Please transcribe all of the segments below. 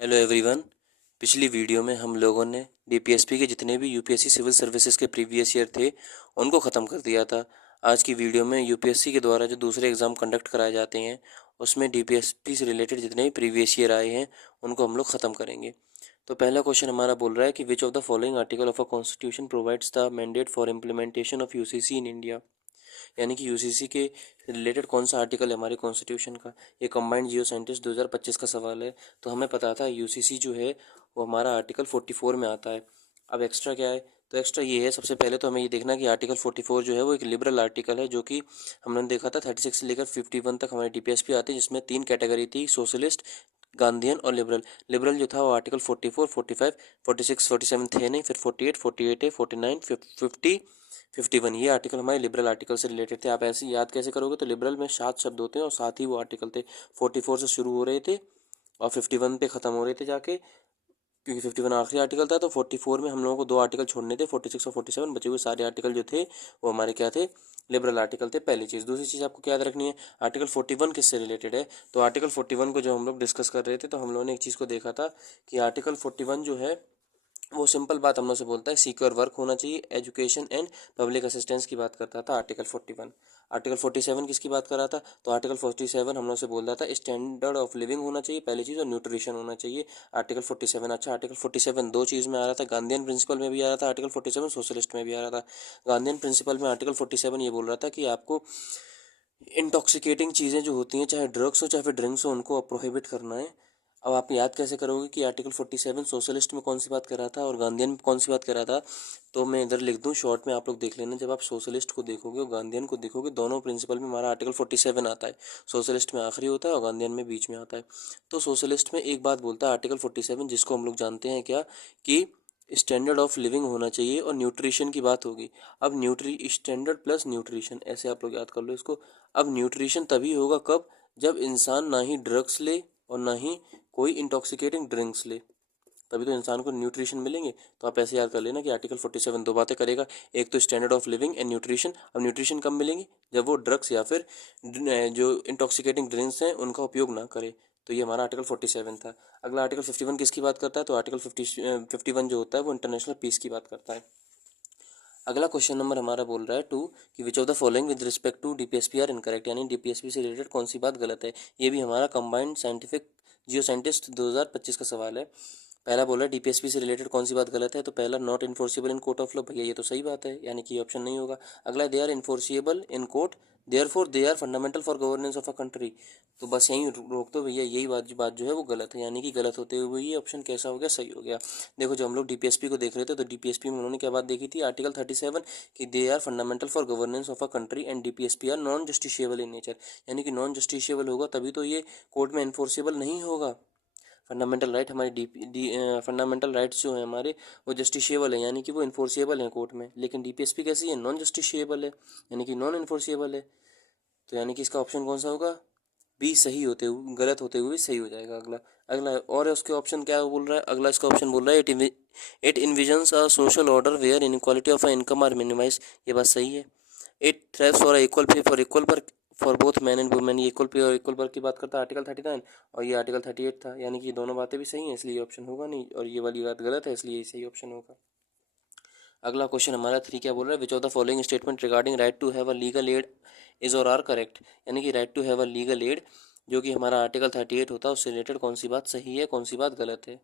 Hello everyone. पिछली video में हम लोगों ने डीपीएसपी के जितने भी यूपीएससी सिविल सर्विसेज के प्रीवियस ईयर थे उनको ख़त्म कर दिया था। आज की वीडियो में यूपीएससी के द्वारा जो दूसरे एग्ज़ाम कंडक्ट कराए जाते हैं उसमें डीपीएसपी से रिलेटेड जितने भी प्रीवियस ईयर आए हैं उनको हम लोग ख़त्म करेंगे। तो पहला क्वेश्चन हमारा बोल रहा है कि which of the following article of a constitution provides the mandate for implementation of UCC in India. यानी कि यूसीसी के रिलेटेड कौन सा आर्टिकल है हमारे कॉन्स्टिट्यूशन का। ये कंबाइंड जियो साइंटिस्ट 2025 का सवाल है। तो हमें पता था यूसीसी जो है वो हमारा आर्टिकल 44 में आता है। अब एक्स्ट्रा क्या है, तो एक्स्ट्रा ये है, सबसे पहले तो हमें ये देखना कि आर्टिकल 44 जो है वो एक लिबरल आर्टिकल है, जो कि हमने देखा था 36 से लेकर 51 तक हमारे डीपीएसपी आते हैं, जिसमें 3 कैटेगरी थी, सोशलिस्ट, गांधीयन और लिबरल। लिबरल जो था वो आर्टिकल 44, 45, 46, 47 थे नहीं, फिर 48, 48 है, 49, 50, 51, ये आर्टिकल हमारे लिबरल आर्टिकल से रिलेटेड थे। आप ऐसे याद कैसे करोगे, तो लिबरल में 7 शब्द होते हैं और 7 ही वो आर्टिकल थे। 44 से शुरू हो रहे थे और 51 पे ख़त्म हो रहे थे जाके, क्योंकि 51 आखिरी आर्टिकल था। तो 44 में हम लोगों को 2 आर्टिकल छोड़ने थे, 46 और 47। बचे हुए सारे आर्टिकल जो थे वो हमारे क्या थे, लिबरल आर्टिकल थे। पहली चीज़। दूसरी चीज़ आपको क्या याद रखनी है, आर्टिकल 41 किससे रिलेटेड है। तो आर्टिकल 41 को जब हम लोग डिस्कस कर रहे थे तो हम लोगों ने एक चीज़ को देखा था कि आर्टिकल 41 जो है वो सिंपल बात हम लोग से बोलता है, सिक्योर वर्क होना चाहिए, एजुकेशन एंड पब्लिक असिस्टेंस की बात करता था आर्टिकल 41। आर्टिकल 47 किसकी बात कर रहा था, तो आर्टिकल 47 हम लोग से बोल रहा था स्टैंडर्ड ऑफ लिविंग होना चाहिए पहली चीज़, और न्यूट्रिशन होना चाहिए। आर्टिकल 47। अच्छा, आर्टिकल 47 दो चीज़ में आ रहा था, गांधीयन प्रिंसिपल में भी आ रहा था आर्टिकल 47, सोशलिस्ट में भी आ रहा था। गांधीयन प्रिंसिपल में आर्टिकल 47 ये बोल रहा था कि आपको इंटॉक्सिकेटिंग चीज़ें जो होती हैं, चाहे ड्रग्स हो चाहे फिर ड्रिंक्स हो, उनको प्रोहिबिट करना है। अब आप याद कैसे करोगे कि आर्टिकल 47 सोशलिस्ट में कौन सी बात कर रहा था और गांधीयन में कौन सी बात कर रहा था। तो मैं इधर लिख दूं शॉर्ट में, आप लोग देख लेना। जब आप सोशलिस्ट को देखोगे और गांधीयन को देखोगे, दोनों प्रिंसिपल में हमारा आर्टिकल 47 आता है। सोशलिस्ट में आखिरी होता है और गांधीयन में बीच में आता है। तो सोशलिस्ट में एक बात बोलता है आर्टिकल 47, जिसको हम लोग जानते हैं क्या, कि स्टैंडर्ड ऑफ लिविंग होना चाहिए और न्यूट्रिशन की बात होगी। अब स्टैंडर्ड प्लस न्यूट्रिशन, ऐसे आप लोग याद कर लो इसको। अब न्यूट्रिशन तभी होगा कब, जब इंसान ना ही ड्रग्स ले और ना ही कोई इंटॉक्सिकेटिंग ड्रिंक्स ले, तभी तो इंसान को न्यूट्रिशन मिलेंगे। तो आप ऐसे याद कर लेना कि आर्टिकल 47 दो बातें करेगा, एक तो standard of living and nutrition. अब न्यूट्रिशन कब मिलेंगे, जब वो ड्रग्स या फिर जो इंटॉक्सिकेटिंग ड्रिंक्स हैं उनका उपयोग ना करे। तो ये हमारा आर्टिकल 47 था। अगला आर्टिकल 51 किसकी बात करता है, तो आर्टिकल 51 जो होता है वो इंटरनेशनल पीस की बात करता है। अगला क्वेश्चन नंबर हमारा बोल रहा है 2, कि which of the following with respect to DPSP are incorrect. यानी डीपीएसपी से रिलेटेड कौन सी बात गलत है। ये भी हमारा कंबाइंड साइंटिफिक जियो साइंटिस्ट 2025 का सवाल है। पहला बोला है डीपीएसपी से रिलेटेड कौन सी बात गलत है, तो पहला not enforceable in court of law, भैया ये तो सही बात है, यानी कि ये ऑप्शन नहीं होगा। अगला they are enforceable in court, therefore they are fundamental for governance of a country. तो बस यहीं रोक दो भैया, यही बात जो है वो गलत है, यानी कि गलत होते हुए ये ऑप्शन कैसा हो गया, सही हो गया। देखो जब हम लोग डीपीएसपी को देख रहे थे तो डीपीएसपी में उन्होंने क्या बात देखी थी, आर्टिकल 37, कि they are fundamental for governance of a country and DPSP are non justiciable in nature. यानी कि नॉन जस्टिशिएबल होगा तभी तो ये कोर्ट में इन्फोर्सिबल नहीं होगा। फंडामेंटल राइट हमारे फंडामेंटल राइट्स जो हैं हमारे, वो जस्टिशिएबल है, यानी कि वो इन्फोर्सिएबल हैं कोर्ट में। लेकिन डीपीएसपी कैसी है, नॉन जस्टिशिएबल है, यानी कि नॉन इन्फोर्सिएबल है। तो यानी कि इसका ऑप्शन कौन सा होगा, बी, सही होते हुए गलत होते हुए सही हो जाएगा। अगला अगला और उसके ऑप्शन क्या बोल रहा है, अगला इसका ऑप्शन बोल रहा है it envisions a social order where inequality of income are minimise. ये बात सही है। It thrives for equal pay for equal work for both man and women. ये इक्वल पे और इक्वल वर्क की बात करता है आर्टिकल 39, और ये आर्टिकल 38 था, यानी कि दोनों बातें भी सही हैं, इसलिए ऑप्शन होगा नहीं, और ये वाली बात गलत है, इसलिए सही ऑप्शन होगा। अगला क्वेश्चन हमारा 3 क्या बोल रहा है, which of the following statement regarding right to have a legal aid is और आर करेक्ट। यानी कि right to have a legal aid जो कि हमारा आर्टिकल 38 होता है, उससे रिलेटेड कौन सी बात सही है, कौन सी बात गलत है।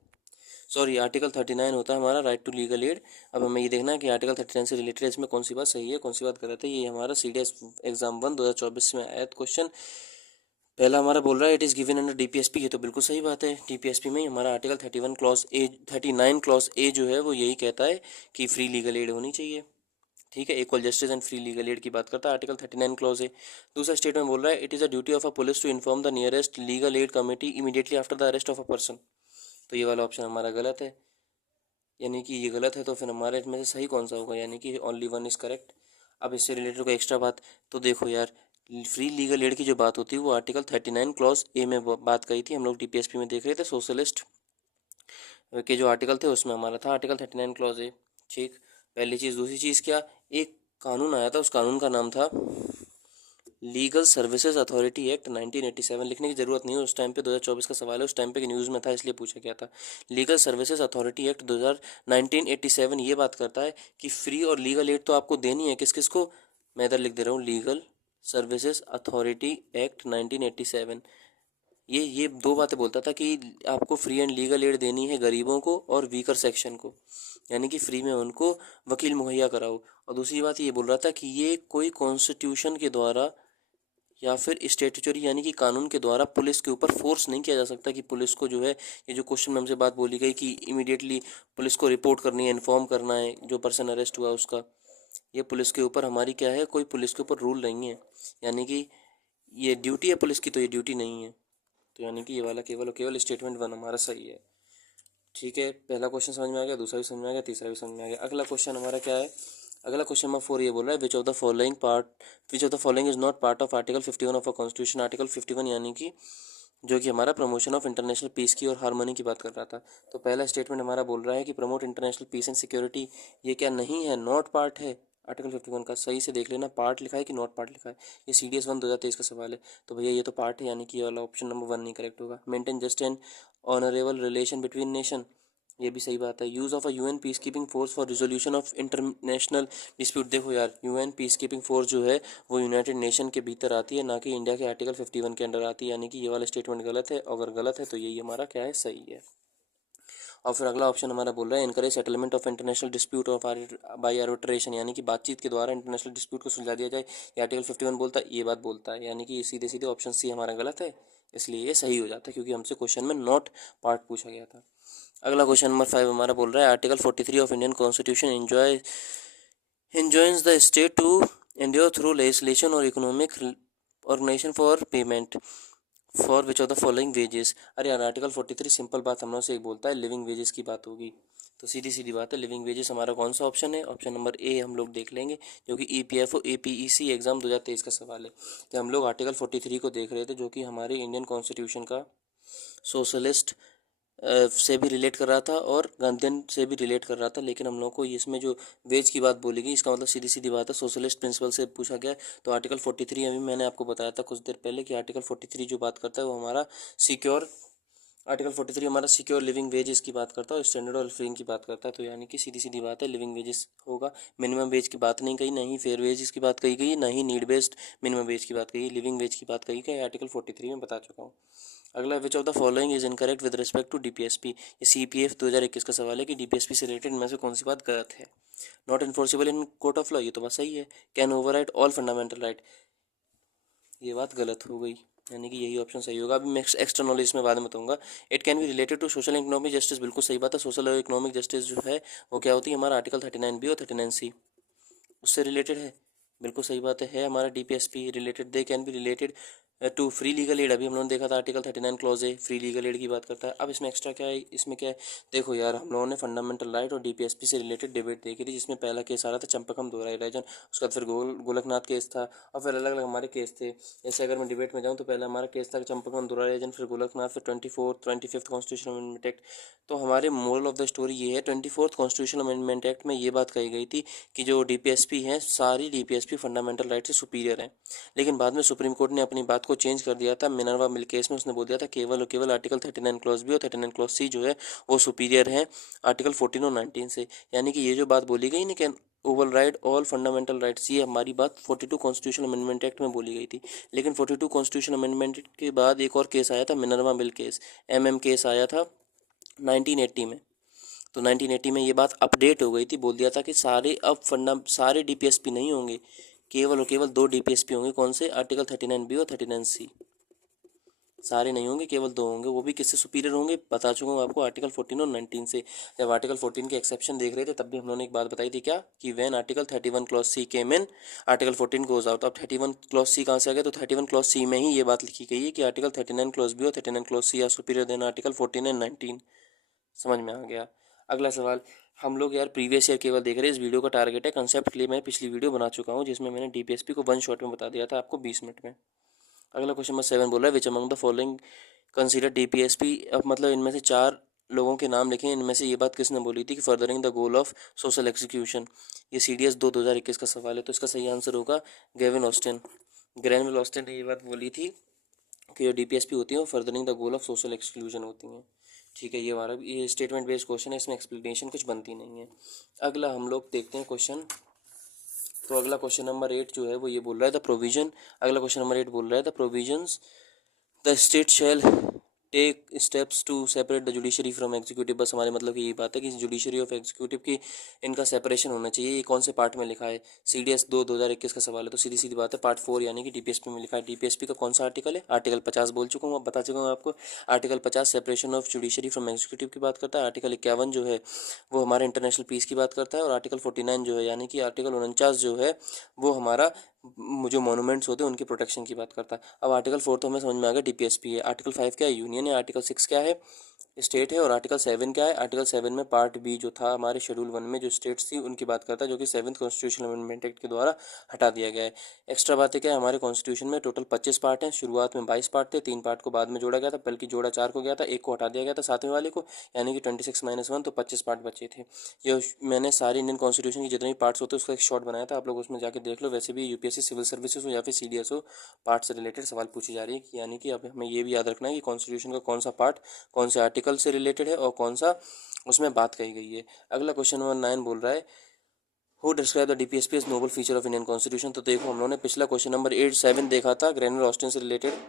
सॉरी, आर्टिकल 39 होता है हमारा राइट टू लीगल एड। अब हमें ये देखना है कि आर्टिकल 39 से रिलेटेड इसमें कौन सी बात सही है, कौन सी बात गलत है। ये हमारा सीडीएस एग्जाम 1 2024 में आया क्वेश्चन। पहला हमारा बोल रहा है it is given under DPSP, ये तो बिल्कुल सही बात है। डीपीएसपी में ही हमारा article 31 clause A 39 clause A जो है वो यही कहता है कि फ्री लीगल एड होनी चाहिए। ठीक है, equal justice and free legal aid की बात करता है आर्टिकल 39 क्लॉज है। दूसरा स्टेटमेंट बोल रहा है it is a duty of a police to inform the nearest legal aid committee immediately after the arrest of a person. तो ये वाला ऑप्शन हमारा गलत है, यानी कि ये गलत है। तो फिर हमारे इसमें से सही कौन सा होगा, यानी कि ओनली वन इज़ करेक्ट। अब इससे रिलेटेड कोई एक्स्ट्रा बात, तो देखो यार, फ्री लीगल एड की जो बात होती है वो आर्टिकल 39 क्लॉज ए में बात कही थी, हम लोग डीपीएसपी में देख रहे थे। सोशलिस्ट के जो आर्टिकल थे उसमें हमारा था आर्टिकल 39 क्लॉज ए। ठीक, पहली चीज़। दूसरी चीज़ क्या, एक कानून आया था, उस कानून का नाम था लीगल सर्विसेज अथॉरिटी एक्ट 1987 लिखने की जरूरत नहीं है, उस टाइम पे 2024 का सवाल है, उस टाइम पे न्यूज़ में था इसलिए पूछा गया था। लीगल सर्विसेज अथॉरिटी एक्ट 1987 ये बात करता है कि फ्री और लीगल एड तो आपको देनी है, किस किस को, मैं इधर लिख दे रहा हूँ, लीगल सर्विसेज अथॉरिटी एक्ट 1987 ये दो बातें बोलता था कि आपको फ्री एंड लीगल एड देनी है गरीबों को और वीकर सेक्शन को, यानी कि फ्री में उनको वकील मुहैया कराओ। और दूसरी बात ये बोल रहा था कि ये कोई कॉन्स्टिट्यूशन के द्वारा या फिर स्टेटूटरी यानी कि कानून के द्वारा पुलिस के ऊपर फोर्स नहीं किया जा सकता कि पुलिस को जो है, ये जो क्वेश्चन में हमसे बात बोली गई कि इमीडिएटली पुलिस को रिपोर्ट करनी है, इन्फॉर्म करना है जो पर्सन अरेस्ट हुआ उसका, ये पुलिस के ऊपर हमारी क्या है, कोई पुलिस के ऊपर रूल नहीं है, यानी कि ये ड्यूटी है पुलिस की, तो ये ड्यूटी नहीं है। तो यानी कि ये वाला केवल और केवल स्टेटमेंट 1 हमारा सही है। ठीक है, पहला क्वेश्चन समझ में आ गया, दूसरा भी समझ में आ गया, तीसरा भी समझ में आ गया। अगला क्वेश्चन हमारा क्या है, अगला क्वेश्चन नंबर 4 ये बोल रहा है which of the following is not part of article 51 of a constitution. Article 51 यानी कि जो कि हमारा प्रमोशन ऑफ इंटरनेशनल पीस की और हार्मनी की बात कर रहा था। तो पहला स्टेटमेंट हमारा बोल रहा है कि promote international peace and security, ये क्या नहीं है, नॉट पार्ट है आर्टिकल 51 का। सही से देख लेना, पार्ट लिखा है कि नॉट पार्ट लिखा है, ये CDS 1 2023 का सवाल है। तो भैया ये तो पार्ट है, यानी कि ये वाला ऑप्शन नंबर 1 नहीं करेक्ट होगा। Maintain just and honourable relation between nation, ये भी सही बात है। Use of a UN peace keeping force for resolution of international dispute, देखो यार UN पीस कीपिंग फोर्स जो है वो यूनाइटेड नेशन के भीतर आती है, ना कि इंडिया के आर्टिकल 51 के अंडर आती है, यानी कि ये वाला स्टेटमेंट गलत है। अगर गलत है तो यही हमारा क्या है, सही है। और फिर अगला ऑप्शन हमारा बोल रहा है encourage settlement of international dispute of by arbitration, यानी कि बातचीत के द्वारा इंटरनेशनल डिस्प्यूट को सुलझा दिया जाए, ये आर्टिकल 51 बोलता है, ये बात बोलता है, यानी कि ये सीधे सीधे ऑप्शन सी हमारा गलत है, इसलिए ये सही हो जाता है क्योंकि हमसे क्वेश्चन में नॉट पार्ट पूछा गया था। अगला क्वेश्चन नंबर 5 हमारा बोल रहा है article 43 of Indian constitution enjoins the state to endure through legislation or economic organization for payment for which of the following wages. अरे यार आर्टिकल 43 सिंपल बात हम लोग से एक बोलता है, लिविंग वेजेस की बात होगी, तो सीधी सीधी बात है लिविंग वेजेस हमारा कौन सा ऑप्शन है, ऑप्शन नंबर ए हम लोग देख लेंगे, जो कि EPFO APEC एग्जाम 2023 का सवाल है। तो हम लोग आर्टिकल 43 को देख रहे थे, जो कि हमारे इंडियन कॉन्स्टिट्यूशन का सोशलिस्ट से भी रिलेट कर रहा था और गांधीयन से भी रिलेट कर रहा था, लेकिन हम लोग को इसमें जो वेज की बात बोली गई, इसका मतलब सीधी सीधी बात है सोशलिस्ट प्रिंसिपल से पूछा गया। तो आर्टिकल 43 अभी मैंने आपको बताया था कुछ देर पहले कि आर्टिकल 43 जो बात करता है वो हमारा सिक्योर, आर्टिकल 43 हमारा सिक्योर लिविंग वेजेस की बात करता है और स्टैंडर्ड और लिविंग की बात करता है। तो यानी कि सीधी सीधी बात है लिविंग वेजेस होगा, मिनिमम वेज की बात नहीं कही, नहीं फेयर वेजेस की बात कही गई, नहीं नीड बेस्ड मिनिमम वेज की बात कही, लिविंग वेज की बात कही गई, आर्टिकल 43 में बता चुका हूँ। अगला which of the following is incorrect with respect to DPSP, ये CPF 2021 का सवाल है कि DPSP से रिलेटेड इनमें से कौन सी बात गलत है। Not enforceable in court of law, ये तो बात सही है। Can override all fundamental right, ये बात गलत हो गई, यानी कि यही ऑप्शन सही होगा। अभी मैं एक्स्ट्रा नॉलेज में बाद में बताऊंगा। It can be related to social economic justice, बिल्कुल सही बात है। सोशल और इकोनॉमिक जस्टिस जो है वो क्या होती है, हमारा आर्टिकल 39B और 39C उससे रिलेटेड है, बिल्कुल सही बात है हमारा DPSP related. They can be related to free legal aid, अभी हम लोगों ने देखा था आर्टिकल 39 क्लॉज है, फ्री लीगल एड की बात करता है। अब इसमें एक्स्ट्रा क्या है, इसमें क्या है, देखो यार हम लोगों ने फंडामेंटल राइट और DPSP से रिलेटेड डिबेट देखी थी, जिसमें पहला केस आ रहा था चंपकम दोहराई राजन, उसके बाद फिर गोलकनाथ केस था, और फिर अलग अलग हमारे केस थे। जैसे अगर मैं डिबेट में जाऊँ तो पहला हमारा केस था चंपकम दोहराई राजन, फिर गोलकनाथ, फिर 25th कॉन्स्टिट्यूशन अमेंडमेंट एक्ट। तो हमारे मोरल ऑफ द स्टोरी ये है, 24th कॉन्स्टिट्यूशन अमेंडमेंट एक्ट में ये बात कही गई थी कि जो DPSP हैं सारी DPSP फंडामेंटल राइट से सुपीरियर हैं, लेकिन बाद में सुप्रीम कोर्ट ने अपनी बात को चेंज कर दिया था। मिनर्वा मिल केस में उसने बोल दिया था केवल और केवल आर्टिकल 39 क्लॉज बी और 39 क्लॉज सी जो है वो सुपीरियर है आर्टिकल 14 और 19 से। यानी कि ये जो बात बोली गई ना कि ओवरराइड ऑल फंडामेंटल राइट्स, ये हमारी बात 42 कॉन्स्टिट्यूशन अमेंडमेंट एक्ट में बोली गई थी। लेकिन 42 कॉन्स्टिट्यूशन अमेंडमेंट के बाद एक और केस आया था, Minerva mill case, MM case आया था 1980 में। तो 1980 में ये बात अपडेट हो गई थी, बोल दिया था कि सारे DPSP नहीं होंगे, केवल और केवल 2 DPSP होंगे, कौन से, आर्टिकल 39B और 39C, सारे नहीं होंगे, केवल 2 होंगे, वो भी किससे सुपीरियर होंगे, बता चुका हूँ आपको, आर्टिकल 14 और 19 से। जब आर्टिकल 14 के एक्सेप्शन देख रहे थे तब भी हम लोगों ने एक बात बताई थी, क्या, कि when article 31 clause C came in article 14 goes out. अब 31 क्लॉज सी कहाँ से आ गया, तो 31 क्लॉज सी में ही ये बात लिखी गई है कि आर्टिकल 39 क्लॉज बी और 39 clause C are superior than article 14 and 19। समझ में आ गया। अगला सवाल, हम लोग यार प्रीवियस ईयर केवल देख रहे हैं, इस वीडियो का टारगेट है कंसेप्ट के लिए मैं पिछली वीडियो बना चुका हूँ जिसमें मैंने DPSP को 1 शॉट में बता दिया था आपको 20 मिनट में। अगला क्वेश्चन नंबर 7 बोल रहा है which among the following consider DPSP, अब मतलब इनमें से 4 लोगों के नाम लिखें, इनमें से ये बात किसने बोली थी कि furthering the goal of social execution, ये CDS 2 2021 का सवाल है, तो इसका सही आंसर होगा गेविन ऑस्टिन। ग्रैनविल ऑस्टिन ने ये बात बोली थी कि जो डीपीएसपी होती है वो furthering the goal of social exclusion होती हैं। ठीक है, ये हमारा ये स्टेटमेंट बेस्ड क्वेश्चन है, इसमें एक्सप्लेनेशन कुछ बनती नहीं है। अगला हम लोग देखते हैं क्वेश्चन। तो अगला क्वेश्चन नंबर 8 जो है वो ये बोल रहा है द प्रोविजन। अगला क्वेश्चन नंबर 8 बोल रहा है the provisions the state shall take steps to separate the judiciary from executive. बस हमारे मतलब की यही बात है कि जुडिशरी ऑफ एग्जीक्यूटिव की इनका सेपरेशन होना चाहिए। ये कौन से पार्ट में लिखा है? CDS 2021 का सवाल है, तो सीधी सीधी बात है पार्ट 4 यानी कि डीपीएसपी में लिखा है। डीपीएसपी का कौन सा आर्टिकल है? आर्टिकल 50 बोल चुका हूँ, अब बता चुका हूँ आपको। Article 50 separation of judiciary from executive की बात करता है। आर्टिकल 51 जो है वो हमारे इंटरनेशनल पीस की बात करता है। और आर्टिकल 49 जो है यानी कि आर्टिकल 49 जो है वो हमारा जो मॉन्यूमेंट्स होते हैं उनकी प्रोटेक्शन की बात करता है। अब आर्टिकल 4 तो हमें समझ में आ गया, डीपीएसपी है। आर्टिकल 5 क्या है? यूनियन है। आर्टिकल 6 क्या है? स्टेट है। और आर्टिकल 7 क्या है? आर्टिकल 7 में पार्ट बी जो था हमारे शेड्यूल 1 में जो स्टेट्स थी उनकी बात करता है, जो कि 7th कॉन्स्टिट्यूशनल अमेंडमेंट एक्ट के द्वारा हटा दिया गया है। एक्स्ट्रा बातें क्या है? हमारे कॉन्स्टिट्यूशन में टोटल 25 पार्ट हैं। शुरुआत में 22 पार्ट थे, 3 पार्ट को बाद में जोड़ा गया था, बल्कि जोड़ा 4 को गया था, एक को हटा दिया गया था 7वें वाले को, यानी कि 26 - 1 तो 25 पार्ट बचे थे। ये मैंने सारे इंडियन कॉन्स्टिट्यूशन के जितने भी पार्ट्स होते हैं उसका एक शॉर्ट बनाया था, आप लोग उसमें जाके देख लो। वैसे भी यूपीएससी सिविल सर्विसेज हो या फिर CDS हो, पार्ट से रिलेटेड सवाल पूछी जा रही है, यानी कि अब हमें ये भी याद रखना है कि कॉन्स्टिट्यूशन का कौन सा पार्ट कौन से आर्टिकल से रिलेटेड है और कौन सा उसमें बात कही गई है। अगला क्वेश्चन नंबर 9 बोल रहा है who describe the DPSP as noble feature of Indian constitution. तो देखो हम लोगों ने पिछला क्वेश्चन नंबर 8-7 देखा था ग्रैनविल ऑस्टिन से रिलेटेड।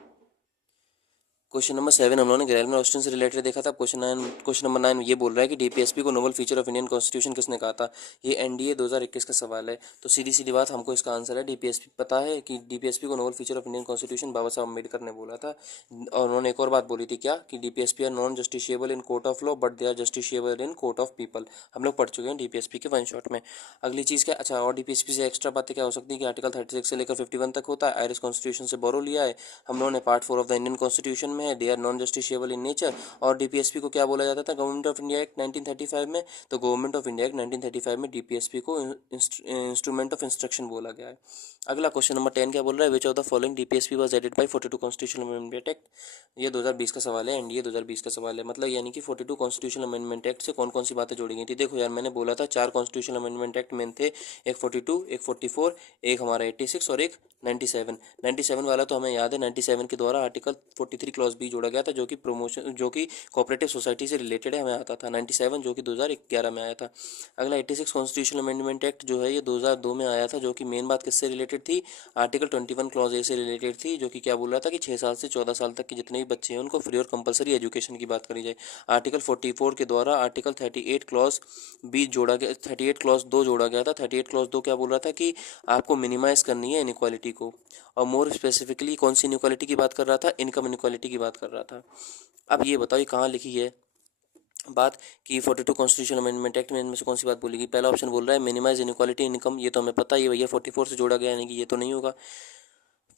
क्वेश्चन नंबर 7 हम लोगों ने ग्रैनविल ऑस्टिन से रिलेटेड देखा था। क्वेश्चन नंबर 9 ये बोल रहा है कि डीपीएसपी को noble feature of Indian constitution किसने कहा था? ये एनडीए 2021 का सवाल है। तो सीधी सीधी बात हमको इसका आंसर है डीपीएसपी। पता है कि डीपीएसपी को noble feature of Indian constitution Baba Saheb Ambedkar ने बोला था। और उन्होंने एक और बात बोली थी क्या? कि DPSP are non justiciable in court of law but they are justiciable in court of people. हम लोग पढ़ चुके हैं डीपीएसपी के 1 शॉट में। अगली चीज़ क्या? अच्छा, और डीपीएसपी से एक्स्ट्रा बातें क्या हो सकती है कि आर्टिकल 36 से लेकर 51 तक होता है, आयरिश कॉन्स्टिट्यूशन से बोरो लिया है हम लोगों ने, part 4 of the Indian constitution में है, they are non justiciable in nature. और डीपीएसपी को क्या बोला जाता था गवर्नमेंट ऑफ इंडिया एक्ट 1935 में? तो गवर्नमेंट ऑफ इंडिया एक्ट 1935 में डीपीएसपी को इंस्ट्रूमेंट ऑफ इंस्ट्रक्शन बोला गया है। अगला क्वेश्चन नंबर 10 क्या बोल रहा है? Which of the following DPSP was added by 42 constitutional amendment act. ये 2020 का सवाल है, एनडीए 2020 का सवाल है। मतलब यानी कि 42 कॉन्स्टिट्यूशनल अमेंडमेंट एक्ट से कौन कौन सी बातें जोड़ी गई थी? देखो यार, मैंने बोला था 4 कॉन्स्टिट्यूशनल अमेंडमेंट एक्ट मेन थे, एक 42, एक 44, एक हमारा 86 और एक 97। 97 वाला तो हमें याद है, 97 के द्वारा आर्टिकल 43 क्लॉज बी जोड़ा गया था, जो कि प्रमोशन जो कि कोऑपरेटिव सोसाइटी से रिलेटेड है, हमें आता था 97, जो कि 2011 में आया था। अगला 86 कॉन्स्टिट्यूशनल अमेंडमेंट एक्ट जो है ये 2002 में आया था, जो कि मेन बात किससे रिलेटेड थी? आर्टिकल 21 क्लॉज ए से रिलेटेड थी, जो कि क्या बोल रहा था कि 6 साल से 14 साल तक के जितने भी बच्चे हैं उनको फ्री और कंपलसरी एजुकेशन की बात करी जाए। आर्टिकल 44 के द्वारा आर्टिकल 38 क्लॉज बी जोड़ा गया, 38 क्लॉज 2 जोड़ा गया था। 38 क्लॉज 2 क्या बोल रहा था कि आपको मिनिमाइज करनी है इनइक्वालिटी को, और मोर स्पेसिफिकली कौन सी इनइक्वालिटी की बात कर रहा था? इनकम इनइक्वालिटी की बात कर रहा था। अब ये बताओ ये कहाँ लिखी है बात कि 42 कॉन्स्टिट्यूशनल अमेंडमेंट एक्ट में इनमें से कौन सी बात बोलेगी? पहला ऑप्शन बोल रहा है मिनिमाइज इनइक्वालिटी इनकम, ये तो हमें पता ही है भैया 44 से जोड़ा गया, यानी कि ये तो नहीं होगा।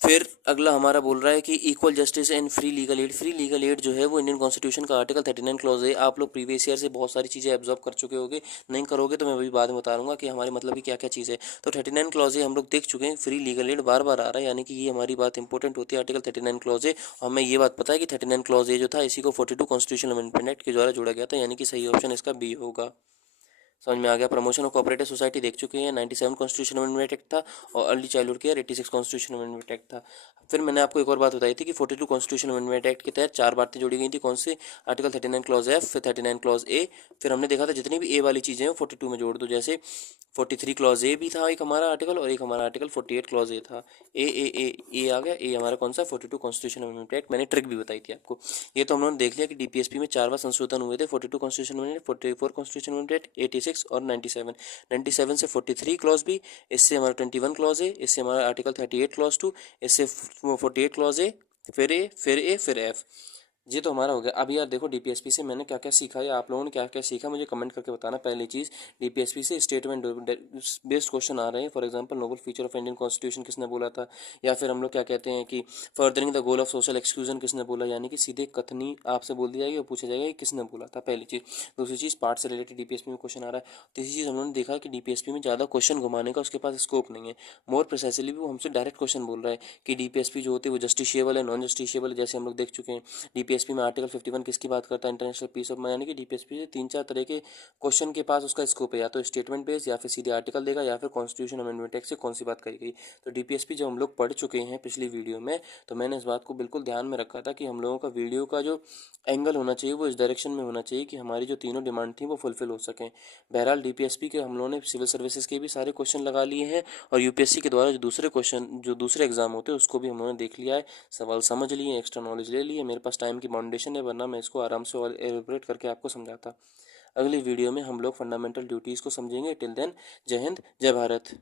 फिर अगला हमारा बोल रहा है कि equal justice and free legal add. Free legal aid जो है वो इंडियन कॉन्स्टिट्यूशन का आर्टिकल 39 क्लॉज है। आप लोग प्रीवियस ईयर से बहुत सारी चीज़ें एब्जॉर्ब कर चुके होगे, नहीं करोगे तो मैं अभी बाद में बता दूंगा कि हमारे मतलब की क्या क्या चीज़ है। तो 39 क्लॉज हम लोग देख चुके हैं, फ्री लीगल एड बार बार आ रहा है, यानी कि ये हमारी बात इंपॉर्टेंट होती है आर्टिकल 39 क्लॉज है। और हमें ये बात पता है कि 39 क्लॉज जो था इसी को 42 कॉन्स्टिट्यूशनल अमेंडमेंट एक्ट के द्वारा जोड़ा गया था, यानी कि सही ऑप्शन इसका बी होगा। समझ में आ गया। प्रमोशन ऑफ कोऑपरेटिव सोसाइटी देख चुके हैं, 97 कॉन्स्टिट्यूशन अमेंडमेंट एक्ट था। और early childhood care 86 constitution amendment act था। फिर मैंने आपको एक और बात बताई थी कि 42 कॉन्स्टिट्यूशन अमेंडमेंट एक्ट के तहत 4 बातें जोड़ी गई थी, कौन से? आर्टिकल 39 क्लॉज एफ, फिर 39 क्लॉज ए। फिर हमने देखा था जितनी भी ए वाली चीज़ें हैं 42 में जोड़ दो, जैसे 43 क्लॉज ए भी था एक हमारा आर्टिकल, और एक हमारा आर्टिकल 48 क्लॉज ए था। ए आ गया, ए हमारा कौन सा? 42 कॉन्स्टिट्यूशन अमेंडमेंट एक्ट। मैंने ट्रिक भी बताई थी आपको। ये तो हम लोगों ने देख लिया कि डीपीएसपी में 4 बार संशोधन हुए थे, 42 कॉन्स्टिट्यूशन अमेंडमेंट, 44 कॉन्स्टिट्यूशन अमेंडमेंट, 86 और 97। 97 से 43 क्लॉज भी, इससे हमारा 21 क्लॉज है, इससे हमारा आर्टिकल 38 क्लॉज 2, इससे 48 क्लॉज है, फिर ए फिर ए फिर एफ। ये तो हमारा हो गया। अब यार देखो डीपीएसपी से मैंने क्या क्या सीखा है, आप लोगों ने क्या क्या सीखा मुझे कमेंट करके बताना। पहली चीज़, डीपीएसपी से स्टेटमेंट बेस्ड क्वेश्चन आ रहे हैं। For example noble feature of Indian constitution किसने बोला था? या फिर हम लोग क्या कहते हैं कि furthering the goal of social exclusion किसने बोला? यानी कि सीधे कथनी आपसे बोल दी जाएगी और पूछा जाएगा कि किसने बोला था, पहली चीज़। दूसरी चीज़, पार्ट से रिलेटेड डीपीएसपी में क्वेश्चन आ रहा है। तीसरी चीज़, हम लोगों ने देखा कि डीपीएसपी में ज़्यादा क्वेश्चन घुमाने का उसके पास स्कोप नहीं है। मोर प्रिसाइसली भी वो हमसे डायरेक्ट क्वेश्चन बोल रहा है कि डीपीएसपी जो होती है वो जस्टिशिएबल है, नॉन जस्टिशिएबल है, जैसे हम लोग देख चुके हैं। डीपीएसपी में आर्टिकल 51 किसकी बात करता है, इंटरनेशनल पीस ऑफ माइंड, यानी कि डीपीएसपी से 3-4 तरह के क्वेश्चन के पास उसका स्कोप है, या तो स्टेटमेंट बेस्ड, या फिर सीधे आर्टिकल देगा, या फिर कॉन्स्टिट्यूशन अमेंडमेंट एक्ट से कौन सी बात कही गई। तो डीपीएसपी जब हम लोग पढ़ चुके हैं पिछली वीडियो में, तो मैंने इस बात को बिल्कुल ध्यान में रखा था कि हम लोगों का वीडियो का जो एंगल होना चाहिए वो इस डायरेक्शन में होना चाहिए कि हमारी जो तीनों डिमांड थी वो फुलफिल हो सकें। बहरहाल डीपीएसपी के हम लोगों ने सिविल सर्विसेज के भी सारे क्वेश्चन लगा लिए हैं, और यूपीएससी के द्वारा जो दूसरे एग्जाम होते हैं उसको भी हम लोगों ने देख लिया है, सवाल समझ लिए, एक्स्ट्रा नॉलेज ले लिए। मेरे पास टाइम की बाउंडेशन है, वरना मैं इसको आराम से और एलिब्रेट करके आपको समझाता। अगली वीडियो में हम लोग फंडामेंटल ड्यूटीज़ को समझेंगे। टिल देन, जय हिंद, जय भारत।